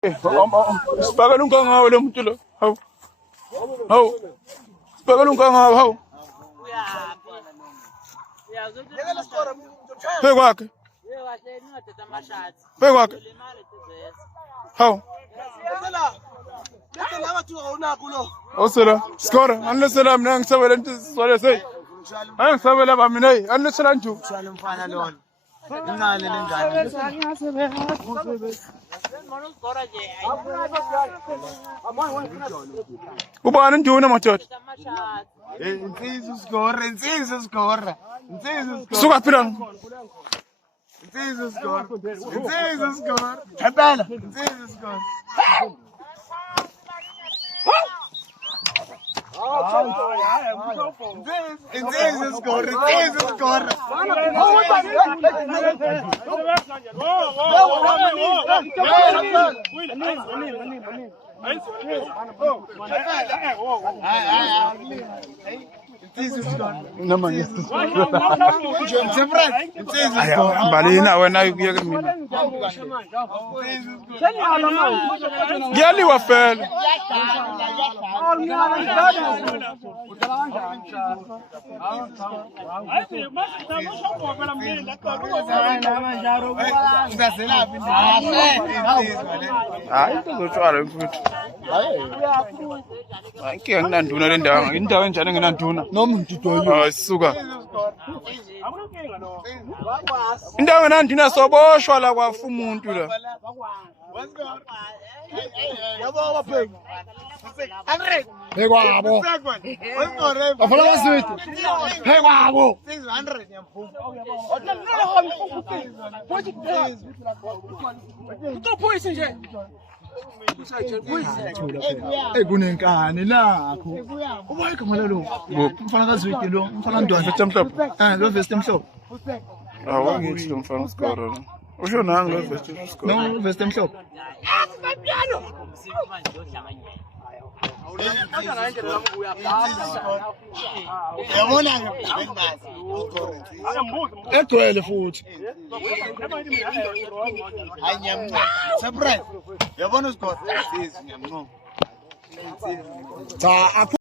Sipaka nunca ngawo lo muntu lo. Hawu. Hawu. Sipaka nunca ngawo hawu. Kwakhe. Kwakhe. Hawu. Osela. Skora. Anlesela mina ngisabela into sisole sei. Angisabela ba mina hey. Anlesela nju. Sala mfana lona. Incane lengane. Ubani nduna madoda? Insizwa score. Suka phila. Insizwa score. Phela. Insizwa score. Insizwa score. Balina wena uyeke mina. Ngiyaliwa fela. Hayi ngizotshwala mfuthu. Hayi ke nginanduna le ndawo. Indawo enjani nginanduna? Noma ngididwa Suka. Indawo nandina soboshwa la kwafa umuntu la. Hekwabo. Afala baswethu. Hekwabo. 600 kunenkani lakho. Uba igama lalo. Umfana kaZwide lo, umfana Ndwana Mhlophe. lo vest emhlophe. Awangithi lo mfana uskora lo. Usho nanga lo vest uskora. No vest emhlophe. Yabona ke egcwele futhi. Anyamno. Surprise. Yabona uSgod. Cha